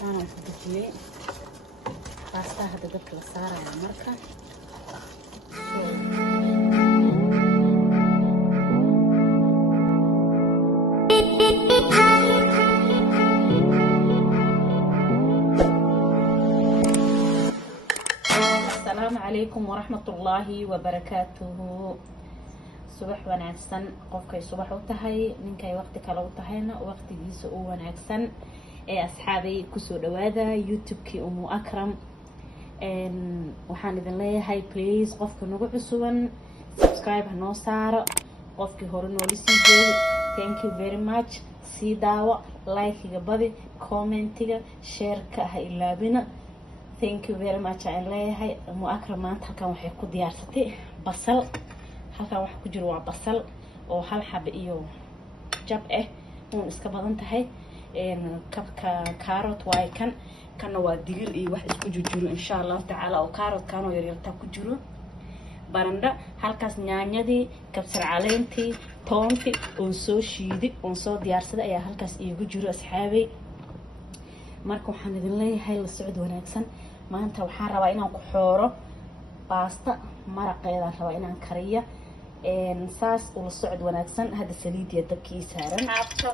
كان كدجيه باستا هذا دبك لا سارaya marka السلام عليكم ورحمة الله وبركاته. صباح ونعكسن قفكي صباح وتهي نينكاي وقت كلا وتهينا وقت جيس ونعكسن أصحابي كسو دوادا يوتيوب كي أمو أكرم waxaan idin leeyahay please qofka nagu cusuban subscribe ha noo saaro qofkii hore noola sii joogi thank you very much sii daawo like-iga badi commentiga share-ka ha ilaabina thank you very much aan leeyahay Umu Akram maanta halkan waxay ku diyaarsatay basal halkan waxa ku jiro waa basal oo hal xab iyo jab uun iska badan tahay kabka carrot way kana waa digir iyo wax isku jiro insha Allah taala oo carrot kan oo yaryarta ku jiro baranda halkaas nyaanyadii kabsar caleentii toonti oo soo shiidi oo soo diyaarsaday ayaa halkaas iigu jiro asxaabay marka waxaan idin leeyahay la socod wanaagsan maanta waxaan rabaa inaan ku xooro pasta maraqeeda rabaa inaan kariyo saas ula socod wanaagsan hada saliidiya dabkii saaran aabto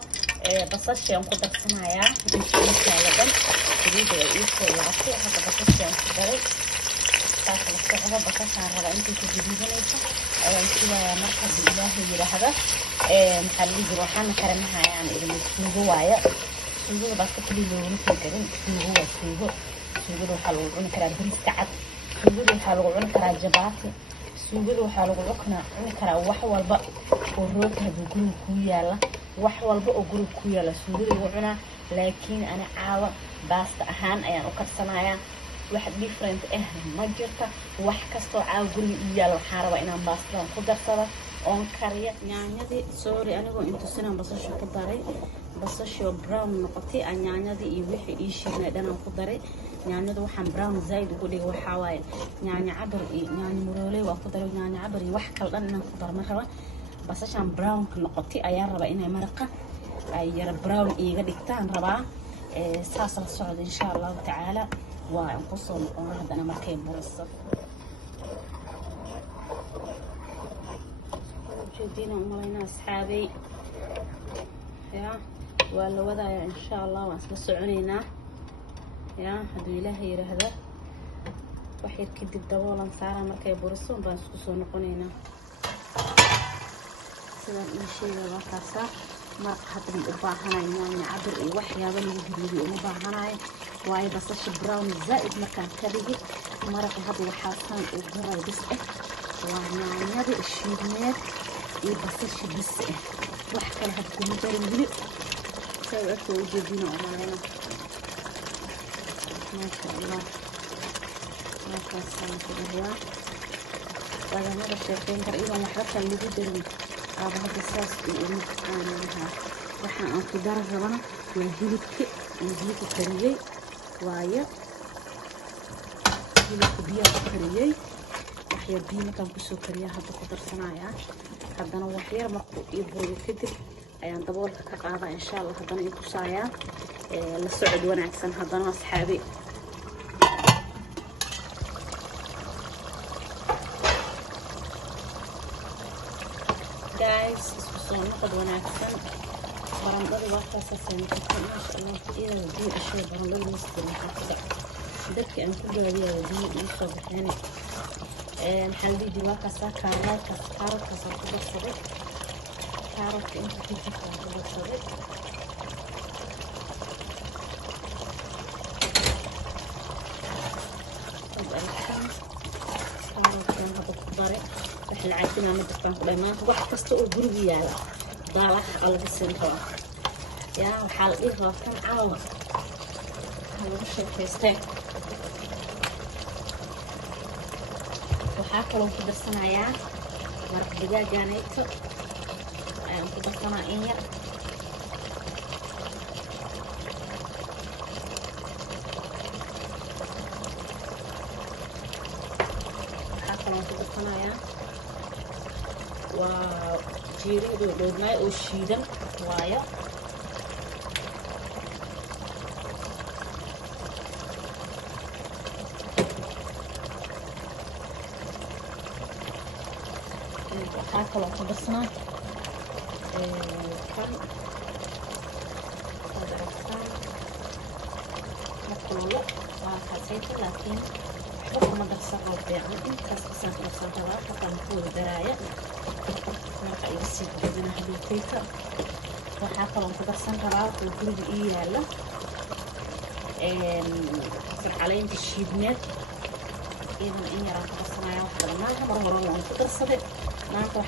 basashaan ku darsanayaa insha Allah saliidda iyo soo laabtay hada basashaan ku daray saas la socdo basashaan rabaa inta ku jidinaysa ayaan sidaa marka Ilaahay yiraahdo maxaa lagu jiro waxaan karanayaa idin suugo waaya suugada basta kaliya loo soo garin suugo waa suugo suugada waxaa lagu cuni karaa bariis cad suugada waxaa lagu cuni karaa jabaati suugada waxaa lagu cuni karaa wax walba oo rooti guriga ku yaala wax walba oo guriga ku yaala suugada lagu cunaa laakiin ana caawa basta ahaan ayaan u karsanayaa wax different ma jirta wax kasto caawa guriga u yaala waxaan rabaa inaan bastaan ku darsado oon kariyo nyaanyadii sorry anigoo inta sinaan basasha ku daray basasha brown noqotay nyaanyadii iyo wixii ii shiidnay dhanaan ku daray nyaanyada waxaan brown zaid ugu dhigay waxa waaye nyaanya cabar iyo nyaanya murooley waa ku daray nyaanya cabar iyo wax kale dhan inaan ku daro ma raba basashan brown noqotay ayaan rabaa inay maraqa ay yara brown iiga dhigtaan rabaa saas la socdo insha Allah taala waa aan ku soo noqon hadana markay buriso جدينا أمرنا أصحابي يا ولا وضع إن شاء الله وأسبس عنينا يا هذا إلهي هذا وحير كده الدوالة صارا مركي برسون بنسكسون قنينا سواء شيء ولا كاسة مرق حتى الأربعة يعني عبر الوحي هذا اللي يجري الأربعة هناي واي بس براون زائد مكان كذي مرق هذا وحاسان الجرا بس ويعني هذا الشيء بس بس وحكي لها تكون دارين سويت وجدينا أمرنا ما شاء الله ما شاء الله كده ولا مرة شايفين تقريبا محرقة اللي بدري هذا الصوص اللي أنا وإحنا في درجة لنا وهيلك كريي وايد هيلك بيا كريي وحيا بينا كان كسو كريا هذا قدر صناعة haddana wax yar markuu ii booyo kadib ayaan daboolka ka qaadaa insha Allah haddana ii tusaayaa la socod wanaagsan haddana asxaabi guys isku soo noqod wanaagsan barandada waa kaas sameeyay insha Allah iyada bii ishay barandada miskiin xafida dadkii aan ku gaadiyay bii ii soo baxeen حلبي دلوقتي صار كارت صار كده صغير كارت انت تيجي كده صغير طبعا كان هذا الخضار احنا عايزين نعمل بسبان ما واحد كستو جروبي يلا ضاع على السنتر يا وحال ايه كان عاوز هذا مش الفيستين waxaa kaloo ku darsanayaa maraq digaaganayto ayaan ku darsanaa in yar waxaa kaloo ku darsanayaa waa jiiridu dhoobnaay oo shiidan waayo waxaa kaloo ku darsanaa kan waad aragtaa makulolo waa kaasayta laakiin waxba kuma darsan oo fiican intaas kasaan ku darsan rabaa halkaan ku wada daraaya marka iga sii gudbina hadhuutayka waxaa kaloo ku darsan rabaa oo guriga ii yaala kabsar caleenta shiidneed iyadana in yaraan ku darsanaya wax kale maaha mar hore waan ku darsaday maanta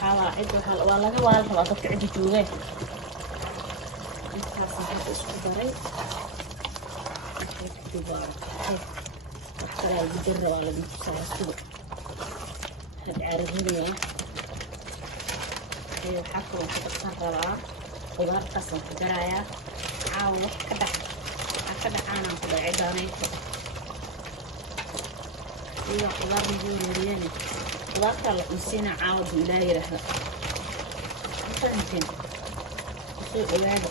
waa laga waal rabaa dadka cidda joogeen intaasaan hadda isku daray wax kalaa lagu dari rabaa lagu tusaa sida hadcaaradinaya waxaa kaloo ku darsan rabaa qudaartaasaan ku darayaa caawa wax ka dhacaanaan ku dhacay daanayto iyo qudaar lagu wareeriyane qudaartaa la cunsiina caawa buu ilaa yidhaahda mafahanteen kusoo dhawaada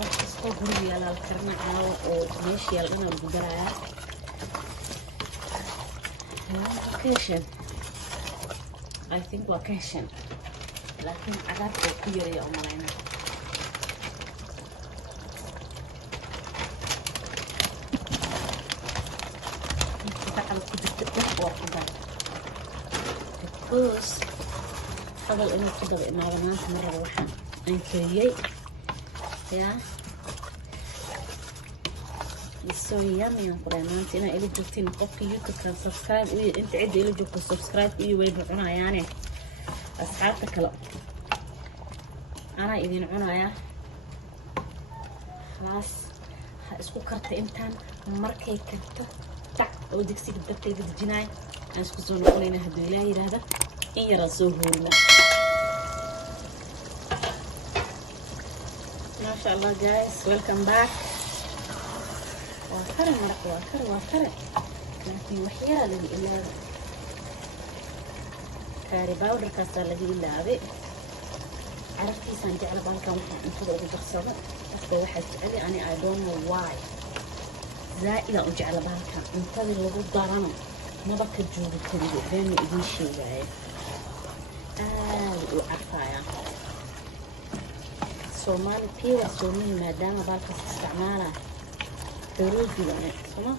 wax kastoo guriga yaala la karina caawa oo meesha yaal dhanaa lagu darayaa ka hesheen I think waa ka hesheen laakiin cagaarka oo ku yaraya u malayna because hadal inuu ku daba imaado maanta ma rabo waxaan aan kariyey yaa so yummy aan ku dhahay maanta inaa ila joogtiin qofka youtube-kan subscribe uyi inta cidda ila joogto subscribe uyi wayna cunayaane asxaabta kale anaa idin cunayaa haas ha isku karta intaan markay karto tac oo digsiga dabtayda dejinaay aan isku soo noqonayna hadduu ilaah yidhaahda in yaraan soo hoorina maasha allah guys welcome back waa kare maraq waa kare laakiin wax yaraa laga ilaaba kaari bowderkaasaa laga ilaabay caraftiisaan jecla baalkan waxaa cuntada ugu darsado qofka waxaa jeceli ani I don't know why zaa'idaan u jecla baalkan cuntadii lagu darano maba ka joogi kariyo beenu idiin sheegaayo aad u carfaayaan soomaali piwa soomihi maadaama baalkaas isticmaalaa daruufiga soma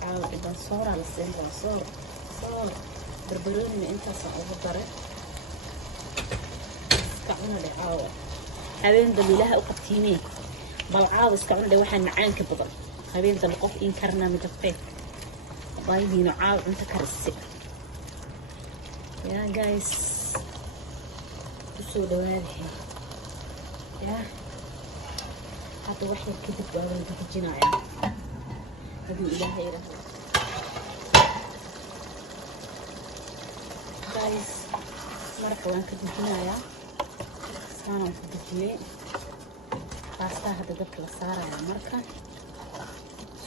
caawa iban sooraa la siin raa soor barbaroonina intaasaan ugu daray iska cuna dhe caawa habeen dambe ilaaha u qabtiinee bal caawa iska cuna dhe waxaa macaanka badan habeen dambe qof in karnaa midabtee baydiina caawa cunto karise yaa guys kusoo dhawaadahay yaa hadda wax yar kadib waa waan dadajinayaa hadduu ilaahay yidhaahdo guys marka waan ka dejinayaa saanaan ku dejiyey baastaa hadda dadka la saarayaa marka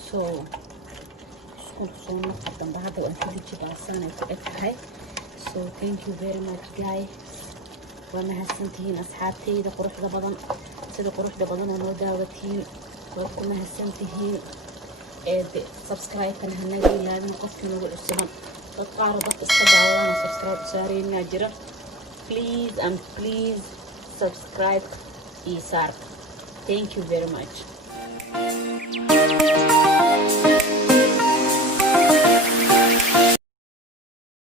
soo isku soo nafta dambe hadda waan ka deji baasaanay ku eg tahay so thank you very much guys waa mahadsantihiin asxaabtayda quruxda badan sida quruxda badan oo noo daawatiin waa ku mahadsantihiin subscribe-kan hanaga ilaabin qofkii nagu cusuban dad qaar dadka iska daawadaan subscribe saareenyaa jira please and please subscribe iyo saar thank you very much